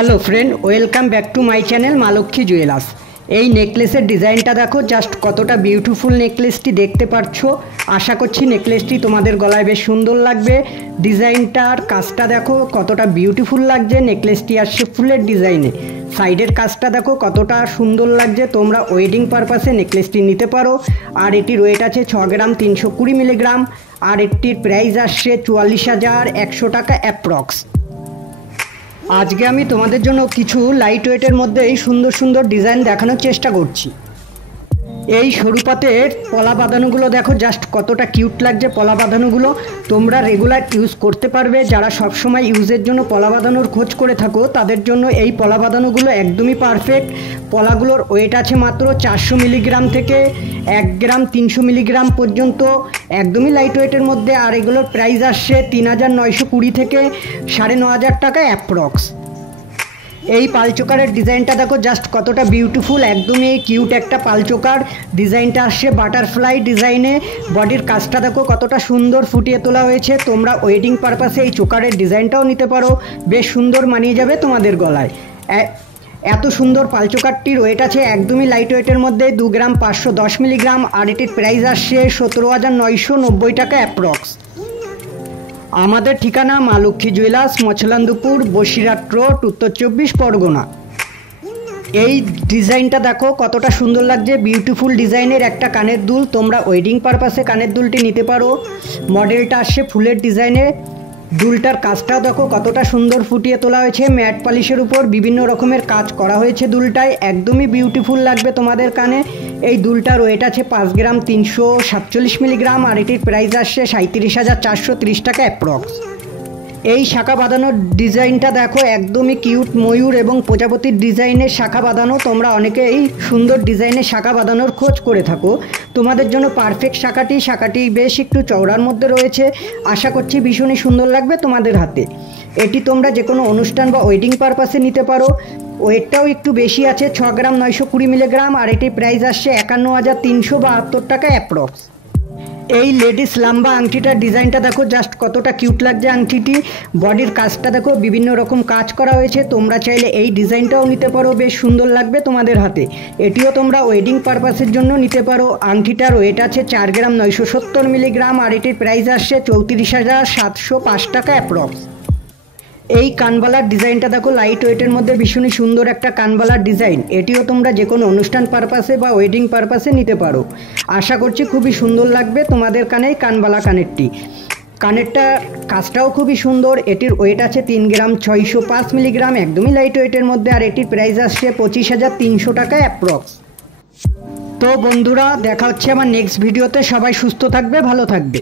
Hello friend, welcome back to my channel মা Lakshmi jewellers. এই নেকলেসের ডিজাইনটা দেখো, জাস্ট কতটা বিউটিফুল নেকলেসটি দেখতে পাচ্ছ। আশা করছি নেকলেসটি তোমাদের গলায় বেশ সুন্দর লাগবে। ডিজাইনটার কাজটা দেখো কতটা বিউটিফুল লাগছে। নেকলেসটি আসছে ফুলের ডিজাইনে। সাইডের কাজটা দেখো কতটা সুন্দর লাগছে। তোমরা ওয়েডিং পারপাসে নেকলেসটি নিতে পারো। আর এটির ওয়েট আছে 6 গ্রাম 320 মিলিগ্রাম। আর এটির প্রাইস আসছে 44,100 টাকা অ্যাপ্রক্স। আজকে আমি তোমাদের জন্য কিছু লাইট ওয়েটের মধ্যে এই সুন্দর সুন্দর ডিজাইন দেখানোর চেষ্টা করছি। এই সরু পাতের পলা বাঁধানোগুলো দেখো, জাস্ট কতটা কিউট লাগছে। পলা বাঁধানোগুলো তোমরা রেগুলার ইউজ করতে পারবে। যারা সবসময় ইউজের জন্য পলা বাঁধানোর খোঁজ করে থাকো তাদের জন্য এই পলা বাঁধানোগুলো একদমই পারফেক্ট। পলাগুলোর ওয়েট আছে মাত্র 400 মিলিগ্রাম থেকে 1 গ্রাম 300 মিলিগ্রাম পর্যন্ত, একদমই লাইট ওয়েটের মধ্যে। আর এগুলোর প্রাইস আসছে 3,920 থেকে 9,500 টাকা অ্যাপ্রক্স। এই পালচোকারের ডিজাইনটা দেখো, জাস্ট কতটা বিউটিফুল, একদমই কিউট একটা পালচোকার। ডিজাইনটা আসছে বাটারফ্লাই ডিজাইনে। বডির কাজটা দেখো কতটা সুন্দর ফুটিয়ে তোলা হয়েছে। তোমরা ওয়েডিং পারপাসে এই চোকারের ডিজাইনটাও নিতে পারো, বেশ সুন্দর মানিয়ে যাবে তোমাদের গলায়। এত সুন্দর পালচোকারটির ওয়েট আছে একদমই লাইট ওয়েটের মধ্যে 2 গ্রাম 510 মিলিগ্রাম। আর এটির প্রাইস আসছে 17,990 টাকা অ্যাপ্রক্স। আমাদের ঠিকানা মা লক্ষ্মী জুয়েলার্স, মছলান্দপুর, বসিরহাট রোড, উত্তর 24 পরগনা। এই ডিজাইনটা দেখো কতটা সুন্দর লাগছে। বিউটিফুল ডিজাইনের একটা কানের দুল। তোমরা ওয়েডিং পারপাসে কানের দুলটি নিতে পারো। মডেলটা আসছে ফুলের ডিজাইনে। দুলটার কাজটাও দেখো কতটা সুন্দর ফুটিয়ে তোলা হয়েছে। ম্যাট পলিশের উপর বিভিন্ন রকমের কাজ করা হয়েছে দুলটায়, একদমই বিউটিফুল লাগবে তোমাদের কানে। এই দুলটার ওয়েট আছে 5 গ্রাম 347 মিলিগ্রাম। আর এটির প্রাইস আসছে 37,430 টাকা অ্যাপ্রক্স। এই শাখা বাঁধানোর ডিজাইনটা দেখো, একদমই কিউট ময়ূর এবং প্রজাপতির ডিজাইনের শাখা বাঁধানো। তোমরা অনেকে এই সুন্দর ডিজাইনের শাখা বাঁধানোর খোঁজ করে থাকো। তোমাদের জন্য পারফেক্ট শাখাটি বেশ একটু চওড়ার মধ্যে রয়েছে। আশা করছি ভীষণই সুন্দর লাগবে তোমাদের হাতে। এটি তোমরা যে কোনো অনুষ্ঠান বা ওয়েডিং পারপাসে নিতে পারো। ওয়েটটাও একটু বেশি আছে, 6 গ্রাম 920 মিলিগ্রাম। আর এটির প্রাইস আসছে 51,372 টাকা অ্যাপ্রক্স। এই লেডিস লাম্বা আংটিটার ডিজাইনটা দেখো, জাস্ট কতটা কিউট লাগছে আংটিটি। বডির কাজটা দেখো, বিভিন্ন রকম কাজ করা হয়েছে। তোমরা চাইলে এই ডিজাইনটাও নিতে পারো, বেশ সুন্দর লাগবে তোমাদের হাতে। এটিও তোমরা ওয়েডিং পারপাসের জন্য নিতে পারো। আংটিটার ওয়েট আছে 4 গ্রাম 970 মিলিগ্রাম। আর এটির প্রাইস আসছে 34,705 টাকা অ্যাপ্রক্স। এই কানবালার ডিজাইনটা দেখো, লাইট ওয়েটের মধ্যে ভীষণই সুন্দর একটা কানবালার ডিজাইন। এটিও তোমরা যে কোনো অনুষ্ঠান পারপাসে বা ওয়েডিং পারপাসে নিতে পারো। আশা করছি খুবই সুন্দর লাগবে তোমাদের কানে কানবালা কানেরটি। কানেরটা কাজটাও খুবই সুন্দর। এটির ওয়েট আছে 3 গ্রাম 605 মিলিগ্রাম, একদমই লাইট ওয়েটের মধ্যে। আর এটির প্রাইস আসছে 25,300 টাকা অ্যাপ্রক্স। তো বন্ধুরা, দেখা হচ্ছে আমার নেক্সট ভিডিওতে। সবাই সুস্থ থাকবে, ভালো থাকবে।